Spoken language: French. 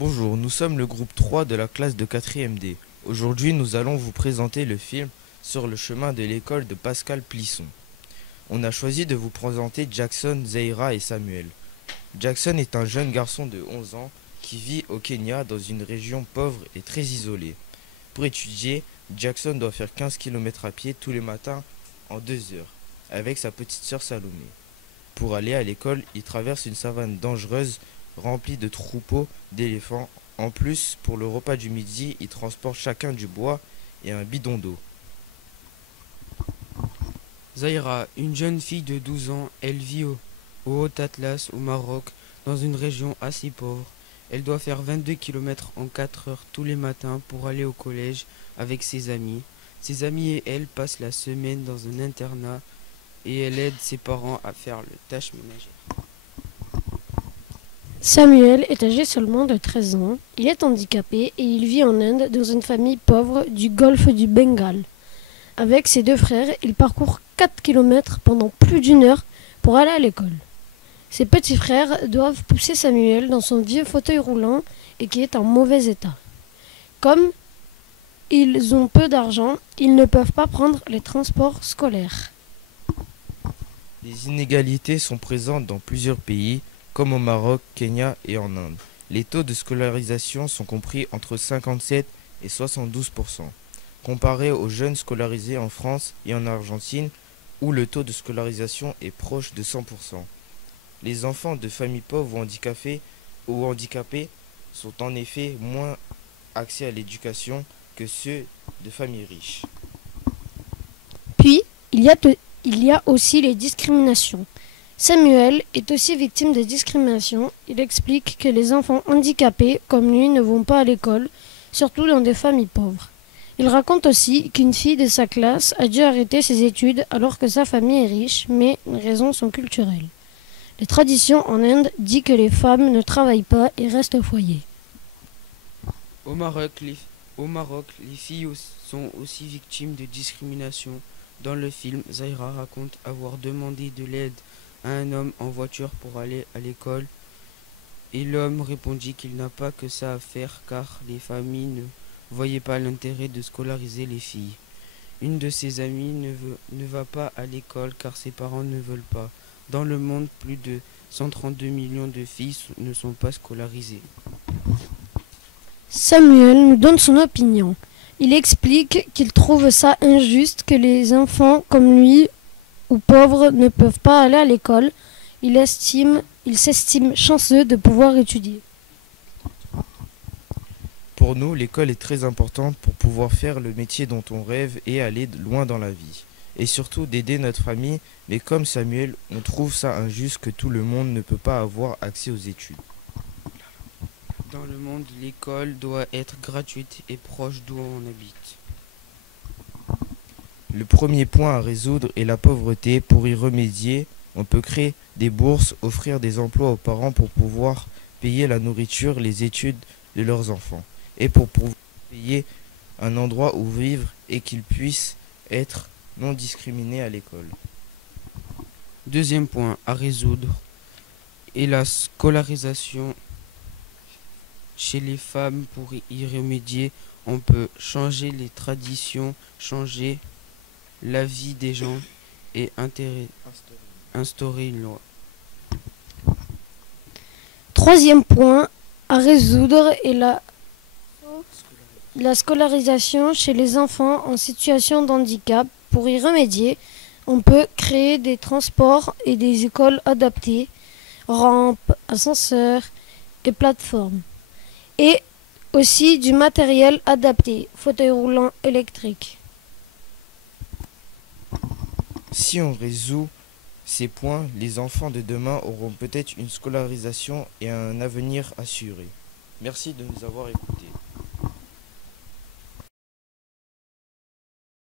Bonjour, nous sommes le groupe 3 de la classe de 4e D. Aujourd'hui, nous allons vous présenter le film Sur le chemin de l'école de Pascal Plisson. On a choisi de vous présenter Jackson, Zaira et Samuel. Jackson est un jeune garçon de 11 ans qui vit au Kenya dans une région pauvre et très isolée. Pour étudier, Jackson doit faire 15 km à pied tous les matins en 2 heures, avec sa petite sœur Salomé. Pour aller à l'école, il traverse une savane dangereuse remplie de troupeaux d'éléphants. En plus, pour le repas du midi, il transporte chacun du bois et un bidon d'eau. Zaira, une jeune fille de 12 ans, elle vit au Haut-Atlas, au Maroc, dans une région assez pauvre. Elle doit faire 22 km en 4 heures tous les matins pour aller au collège avec ses amis. Ses amis et elle passent la semaine dans un internat et elle aide ses parents à faire les tâches ménagères. Samuel est âgé seulement de 13 ans. Il est handicapé et il vit en Inde dans une famille pauvre du golfe du Bengale. Avec ses deux frères, il parcourt 4 km pendant plus d'une heure pour aller à l'école. Ses petits frères doivent pousser Samuel dans son vieux fauteuil roulant et qui est en mauvais état. Comme ils ont peu d'argent, ils ne peuvent pas prendre les transports scolaires. Les inégalités sont présentes dans plusieurs pays, comme au Maroc, Kenya et en Inde. Les taux de scolarisation sont compris entre 57 et 72%, comparé aux jeunes scolarisés en France et en Argentine, où le taux de scolarisation est proche de 100%. Les enfants de familles pauvres ou handicapés sont en effet moins axés à l'éducation que ceux de familles riches. Puis, il y a aussi les discriminations. Samuel est aussi victime de discrimination. Il explique que les enfants handicapés comme lui ne vont pas à l'école, surtout dans des familles pauvres. Il raconte aussi qu'une fille de sa classe a dû arrêter ses études alors que sa famille est riche, mais les raisons sont culturelles. Les traditions en Inde disent que les femmes ne travaillent pas et restent au foyer. Au Maroc, les filles sont aussi victimes de discrimination. Dans le film, Zaira raconte avoir demandé de l'aide à un homme en voiture pour aller à l'école et l'homme répondit qu'il n'a pas que ça à faire car les familles ne voyaient pas l'intérêt de scolariser les filles. Une de ses amies ne va pas à l'école car ses parents ne veulent pas. Dans le monde, plus de 132 millions de filles ne sont pas scolarisées. Samuel nous donne son opinion. Il explique qu'il trouve ça injuste que les enfants comme lui ou pauvres ne peuvent pas aller à l'école. Il s'estime chanceux de pouvoir étudier. Pour nous, l'école est très importante pour pouvoir faire le métier dont on rêve et aller loin dans la vie. Et surtout d'aider notre famille, mais comme Samuel, on trouve ça injuste que tout le monde ne peut pas avoir accès aux études. Dans le monde, l'école doit être gratuite et proche d'où on habite. Le premier point à résoudre est la pauvreté. Pour y remédier, on peut créer des bourses, offrir des emplois aux parents pour pouvoir payer la nourriture, les études de leurs enfants. Et pour pouvoir payer un endroit où vivre et qu'ils puissent être non discriminés à l'école. Deuxième point à résoudre est la scolarisation chez les femmes. Pour y remédier, on peut changer les traditions, changer la vie des gens et instaurer une loi. Troisième point à résoudre est la scolarisation chez les enfants en situation de handicap. Pour y remédier, on peut créer des transports et des écoles adaptées, rampes, ascenseurs et plateformes. Et aussi du matériel adapté, fauteuil roulant électrique. Si on résout ces points, les enfants de demain auront peut-être une scolarisation et un avenir assuré. Merci de nous avoir écoutés.